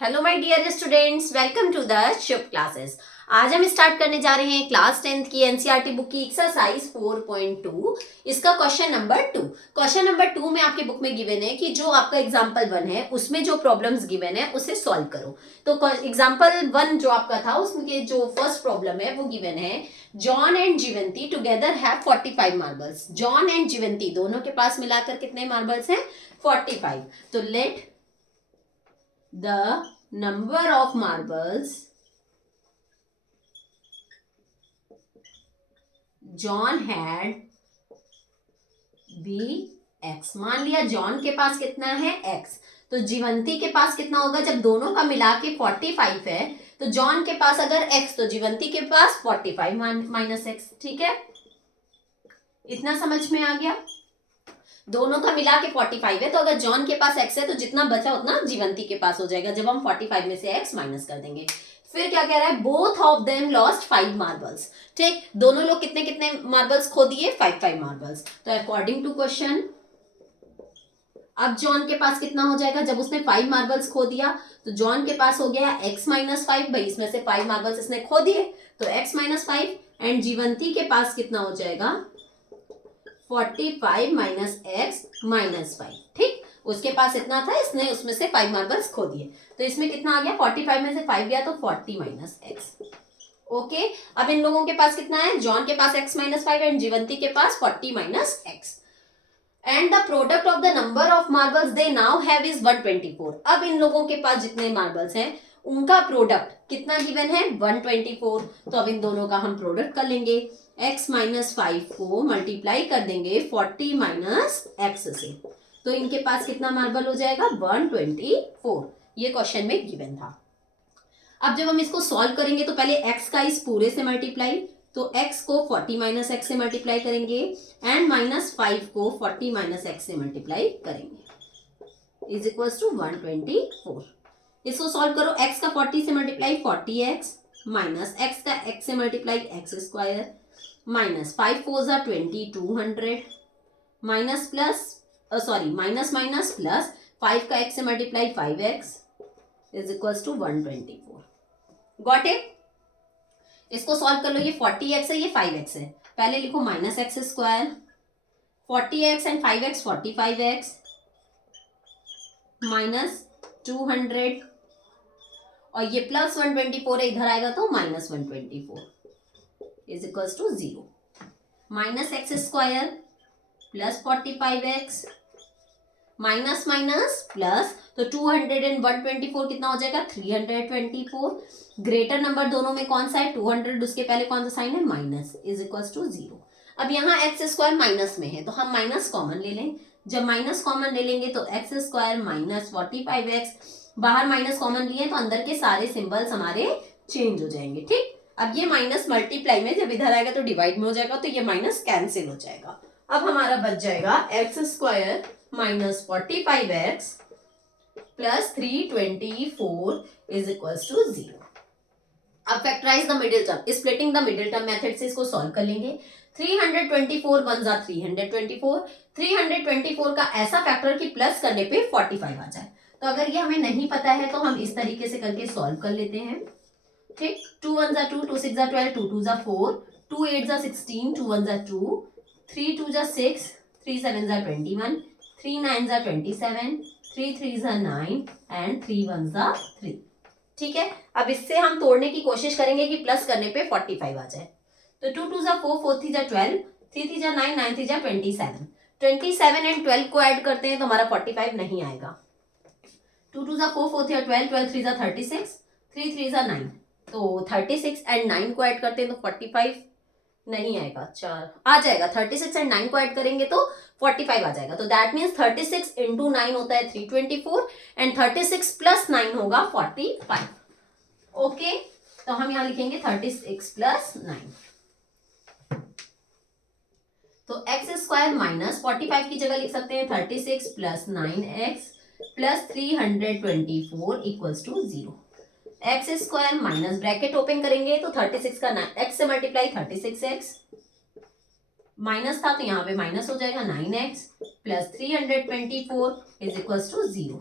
Hello my dear students, welcome to the Shubh classes. आज हम start करने जा रहे हैं क्लास 10th की एनसीईआरटी बुक की एक्सरसाइज 4.2। इसका क्वेश्चन नंबर 2। क्वेश्चन नंबर 2 में आपकी बुक में गिवन है कि जो आपका एग्जांपल 1 है उसमें जो प्रॉब्लम्स गिवन है उसे सॉल्व करो। तो एग्जांपल 1 जो आपका था उसमें जो फर्स्ट प्रॉब्लम है वो गिवन है, John and Jivanti together have 45 marbles. John and Jivanti दोनों के पास मिलाकर कितने मार्बल्स हैं? 45। तो let the number of marbles John had be x। मान लिया जॉन के पास कितना है x, तो जीवंती के पास कितना होगा? जब दोनों का मिला के 45 है तो जॉन के पास अगर x तो जीवंती के पास 45 माइनस x। ठीक है, इतना समझ में आ गया? दोनों का मिला के 45 है तो अगर जॉन के पास x है तो जितना बचा उतना जीवंती के पास हो जाएगा जब हम 45 में से x माइनस कर देंगे। फिर क्या कह रहा है? Both of them lost 5 marbles. ठीक, दोनों लोग कितने कितने मार्बल्स खो दिए? 5 मार्बल्स। तो अकॉर्डिंग टू क्वेश्चन अब जॉन के पास कितना हो जाएगा? जब उसने 5 मार्बल्स खो दिया तो जॉन के पास हो गया x माइनस 5। भाई इसमें से 5 मार्बल्स इसने खो दिए तो x माइनस 5। एंड जीवंती के पास कितना हो जाएगा? 45 माइनस एक्स माइनस 5। ठीक, उसके पास इतना था, इसने उसमें से 5 मार्बल्स खो दिए तो इसमें कितना आ गया? 45 में से 5 गया तो 40 माइनस एक्स। ओके, अब इन लोगों के पास कितना है? जॉन के पास x माइनस 5 एंड जीवंती के पास 40 minus x. And the product of the number of marbles they now have is 124। अब इन लोगों के पास जितने मार्बल्स हैं उनका प्रोडक्ट कितना गिवन है? 124। तो अब इन दोनों का हम प्रोडक्ट कर लेंगे। x माइनस 5 को मल्टीप्लाई कर देंगे 40 माइनस एक्स से, तो इनके पास कितना मार्बल हो जाएगा? 124। ये क्वेश्चन में गिवन था। अब जब हम इसको सॉल्व करेंगे तो पहले x का इस पूरे से मल्टीप्लाई, तो x को 40 माइनस एक्स से मल्टीप्लाई करेंगे एंड माइनस 5 को 40 माइनस एक्स से मल्टीप्लाई करेंगे इज इक्वल टू 124। इसको सॉल्व करो। x का 40 से मल्टीप्लाई 40x माइनस x का x से मल्टीप्लाई एक्स स्क्वायर माइनस 5 4 जा 20 200 minus plus sorry minus minus plus 5 का x से multiply 5x is equal to 124। Got it? इसको सॉल्व कर लो। ये 40x है, ये 5x है। पहले लिखो minus x square 40x and 5x 45x minus 200 और ये प्लस 124 है, इधर आएगा तो minus 124 is equal to 0। Minus x square plus 45x minus minus plus, तो 200 एंड 124 कितना हो जाएगा? 324। ग्रेटर नंबर दोनों में कौन सा है? 200, उसके पहले कौन सा साइन है? Minus is equal to 0। अब यहाँ एक्स स्क्वायर माइनस में है तो हम माइनस कॉमन ले लें। जब माइनस कॉमन ले लेंगे तो एक्स स्क्वायर माइनस 45x, बाहर माइनस कॉमन लिए तो अंदर के सारे सिंबल्स हमारे चेंज हो जाएंगे। ठीक, अब ये माइनस मल्टीप्लाई में जब इधर आएगा तो डिवाइड में हो जाएगा तो ये माइनस कैंसिल हो जाएगा। अब हमारा बच जाएगा x square minus 45x plus 324 is equal to 0। अब factorise the middle term, splitting the middle term method से इसको सॉल्व कर लेंगे। 324 वन जा 324, 324 का ऐसा फैक्टर कि प्लस करने पे 45 आ जाए। तो अगर ये हमें नहीं पता है तो हम इस तरीके से करके सॉल्व कर लेते हैं। ठीक, 2 1 जा 2, 2 6 जा 12, 2 2 जा 4, 2 8 जा 16, 2 1 जा 2, 3 2 जा 6, 3 7 जा 21, 3 9 जा 27, 3 3 जा 9 एंड 3 1 जा 3। ठीक है, अब इससे हम तोड़ने की कोशिश करेंगे कि प्लस करने पे 45 आ जाए। तो 2 2 जा 4, 4 3 जा 12, 3 3 जा 9, 9 3 जा 27। 27 एंड 12 को ऐड करते हैं तो हमारा 45 नहीं आएगा। 2 2 जा 4, 4 3 जा 12, 12 3 जा 36, 3 3 जा 9, तो 36 एंड 9 को ऐड करते हैं तो 45 नहीं आएगा। 4 आ जाएगा। 36 एंड 9 को ऐड करेंगे तो 45 आ जाएगा। तो दैट मीन्स 36 इंटू 9 होता है 324 एंड 36 प्लस 9 होगा 45। ओके, तो हम यहां लिखेंगे 36 प्लस 9। तो एक्स स्क्वायर माइनस 45 की जगह लिख सकते हैं 36 plus 9x plus 324 equals to 0। X square minus bracket open करेंगे तो 36 का x से मल्टीप्लाई 36x माइनस था तो यहाँ पे माइनस हो जाएगा 9x plus 324 is equal to 0।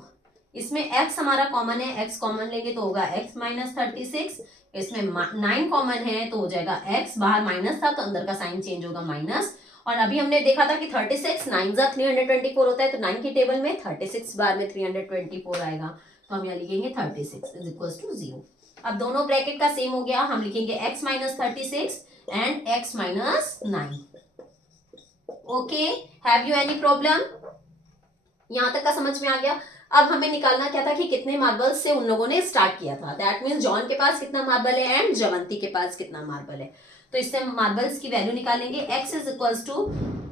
इसमें x हमारा कॉमन है, x कॉमन लेंगे तो होगा x माइनस 36, इसमें 9 कॉमन है तो हो जाएगा x, बाहर माइनस था तो अंदर का साइन चेंज होगा माइनस। और अभी हमने देखा था कि 36 9 जा 324 होता है, तो 9 की टेबल में 36 बार में 324 आएगा, तो हम यहाँ लिखेंगे 36 इज इक्वल टू 0। अब दोनों ब्रैकेट का सेम हो गया, हम लिखेंगे x minus 36 and x minus 9। Okay, have you any problem? यहां तक का समझ में आ गया। अब हमें निकालना क्या था कि कितने मार्बल्स से उन लोगों ने स्टार्ट किया था, दैट मीन्स जॉन के पास कितना मार्बल है एंड जवंती के पास कितना मार्बल है। तो इससे मार्बल्स की वैल्यू निकालेंगे, x इज इक्वल्स टू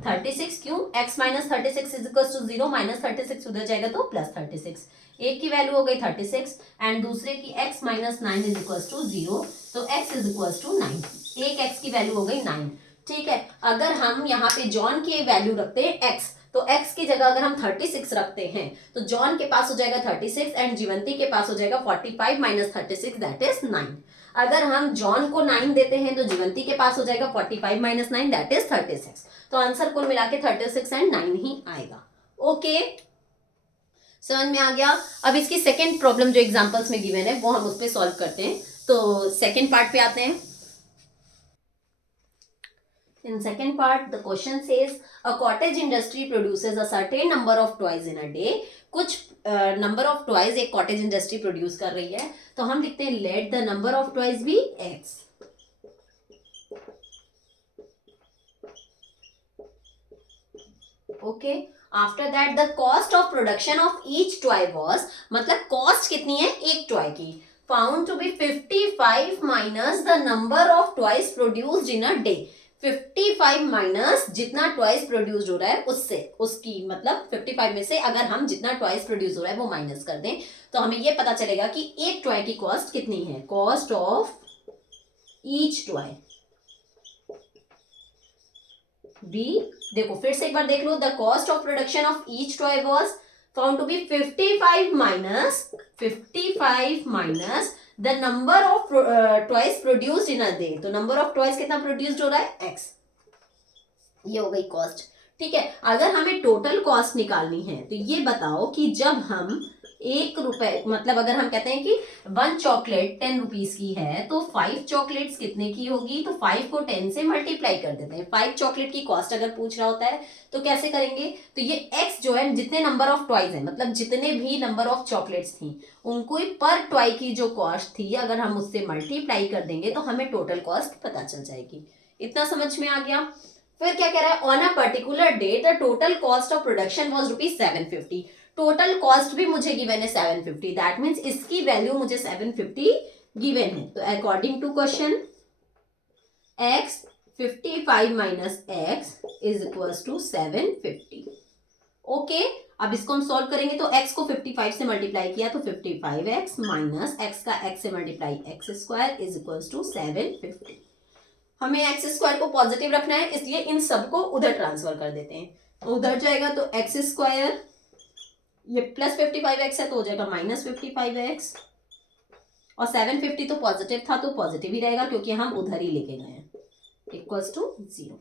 36, क्यों x minus 36 is equals to 0, minus 36 उधर जाएगा तो प्लस 36, एक की वैल्यू हो गई 36 एंड दूसरे की x minus 9 is equals to 0, तो x इज इक्वल्स टू 9, एक x की वैल्यू हो गई 9। ठीक है, अगर हम यहाँ पे जॉन की वैल्यू रखते हैं x, तो x की जगह अगर हम 36 रखते हैं तो जॉन के पास हो जाएगा 36 एंड जीवंती के पास हो जाएगा 45 माइनस 36 दैट इज 9। अगर हम जॉन को 9 देते हैं तो जीवंती के पास हो जाएगा 45 माइनस 9 दैट इज 36। तो आंसर कुल मिला के 36 एंड 9 ही आएगा। ओके, समझ में आ गया। अब इसकी सेकेंड प्रॉब्लम जो एग्जाम्पल्स में गिवन है वो हम उस पर सॉल्व करते हैं। तो सेकेंड पार्ट पे आते हैं। In second part, the question says a cottage industry produces a certain number of toys in a day. कुछ नंबर ऑफ टॉयज एक कॉटेज इंडस्ट्री प्रोड्यूस कर रही है, तो हम लिखते हैं let the number of toys be x। Okay, after that the cost of production of each toy was, मतलब कॉस्ट कितनी है एक टॉय की, found to be 55 minus the number of toys produced in a day. 55 minus जितना toys produce हो रहा है उससे, उसकी मतलब 55 में से अगर हम जितना टॉयज प्रोड्यूस हो रहा है वो माइनस कर दें तो हमें ये पता चलेगा कि एक टॉय की कॉस्ट कितनी है। Cost of each toy B, देखो फिर से एक बार देख लो, the cost of production of each toy was found to be 55 minus the number of toys produced in a day. तो नंबर ऑफ टॉयज कितना प्रोड्यूस्ड हो रहा है x, ये हो गई कॉस्ट। ठीक है, अगर हमें टोटल कॉस्ट निकालनी है तो ये बताओ कि जब हम 1 रुपए, मतलब अगर हम कहते हैं कि 1 चॉकलेट 10 रुपीज की है तो 5 चॉकलेट्स कितने की होगी, तो 5 को 10 से मल्टीप्लाई कर देते हैं। 5 चॉकलेट की कॉस्ट अगर पूछ रहा होता है तो कैसे करेंगे, तो ये x जो है जितने नंबर ऑफ टॉयज है, मतलब जितने भी नंबर ऑफ चॉकलेट्स थी उनको पर टॉय की जो कॉस्ट थी अगर हम उससे मल्टीप्लाई कर देंगे तो हमें टोटल कॉस्ट पता चल जाएगी। इतना समझ में आ गया। फिर क्या कह रहा है, on a particular day the total cost of production was ₹750। Total cost भी मुझे गिवन है 750, दैट मीन्स इसकी वैल्यू मुझे 750 गिवन है। तो according to question x 55 minus x is equal to 750। Okay, अब इसको हम सॉल्व करेंगे तो x को 55 से मल्टीप्लाई किया तो 55x माइनस x का x से multiply x square is equal to 750। हमें एक्स स्क्वायर को पॉजिटिव रखना है इसलिए इन सबको उधर ट्रांसफर कर देते हैं, तो उधर जाएगा तो एक्स स्क्वायर, ये प्लस 55x है तो हो जाएगा माइनस 55x, और 750 तो पॉजिटिव था तो पॉजिटिव ही रहेगा क्योंकि हम उधर ही लेके गए हैं, इक्वल्स टू 0।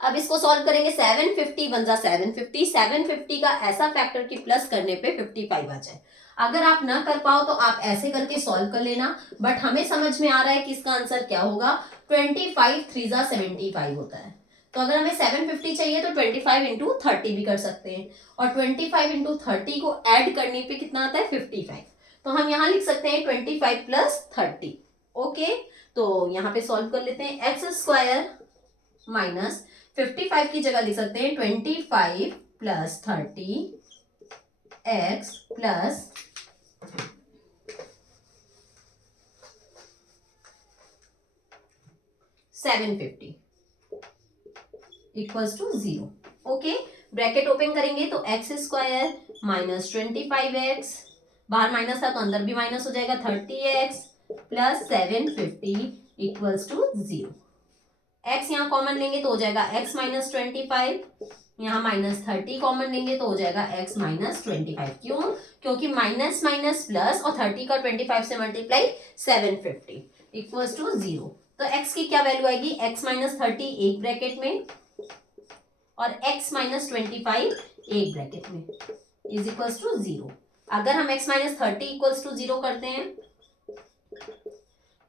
अब इसको सॉल्व करेंगे, 750 बन जा 750 का ऐसा फैक्टर कि प्लस करने पे 55 आ जाए। अगर आप ना कर पाओ तो आप ऐसे करके सॉल्व कर लेना, बट हमें समझ में आ रहा है कि इसका आंसर क्या होगा। 25 3 जा 75 होता है, तो अगर हमें 750 चाहिए तो 25 इंटू 30 भी कर सकते हैं, और 25 इंटू 30 को ऐड करने पे कितना आता है 55, तो हम यहाँ लिख सकते हैं 25 प्लस 30। ओके, तो यहाँ पे सॉल्व कर लेते हैं, एक्स स्क्वायर माइनस 55 की जगह लिख सकते हैं 25 plus 30 x plus 750 equals to 0। Okay, bracket open करेंगे तो एक्स स्क्वायर माइनस 25x, बाहर माइनस था तो अंदर भी माइनस हो जाएगा 30x plus 750 equals to 0। x यहाँ कॉमन लेंगे तो हो जाएगा x माइनस 25, यहाँ माइनस 30 कॉमन लेंगे तो हो जाएगा x माइनस 25। क्यों, क्योंकि माइनस माइनस प्लस और 30 का 25 से मल्टीप्लाई 750 इक्वल्स टू 0। तो x की क्या वैल्यू आएगी, x माइनस 30 एक ब्रैकेट में और x माइनस 25 एक ब्रैकेट में इज इक्वल्स टू 0। अगर हम x माइनस 30 इक्वल्स टू 0 करते हैं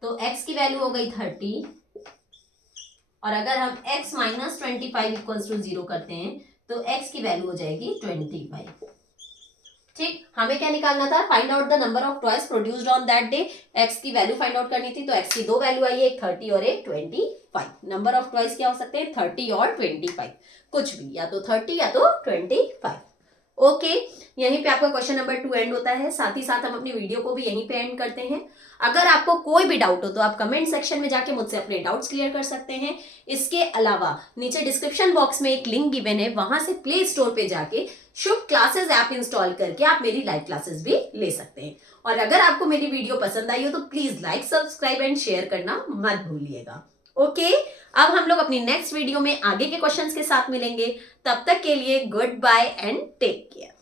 तो x की वैल्यू हो गई 30, और अगर हम x माइनस 25 इक्वल्स टू 0 करते हैं तो x की वैल्यू हो जाएगी 25। ठीक, हमें क्या निकालना था? Find out the number of toys produced on that day. x की वैल्यू फाइंड आउट करनी थी, तो x की दो वैल्यू आई है, एक 30 और एक 25। नंबर ऑफ टॉयज क्या हो सकते हैं? 30 और 25, कुछ भी, या तो 30 या तो 25। ओके, यहीं पे आपका क्वेश्चन नंबर 2 एंड होता है। साथ ही साथ हम अपनी वीडियो को भी यहीं पे एंड करते हैं। अगर आपको कोई भी डाउट हो तो आप कमेंट सेक्शन में जाके मुझसे अपने डाउट्स क्लियर कर सकते हैं। इसके अलावा नीचे डिस्क्रिप्शन बॉक्स में एक लिंक गिवन है, वहां से प्ले स्टोर पे जाके शुभ क्लासेस ऐप इंस्टॉल करके आप मेरी लाइव क्लासेस भी ले सकते हैं। और अगर आपको मेरी वीडियो पसंद आई हो तो please like, subscribe and share करना मत भूलिएगा। ओके, अब हम लोग अपनी नेक्स्ट वीडियो में आगे के क्वेश्चंस के साथ मिलेंगे। तब तक के लिए goodbye and take care.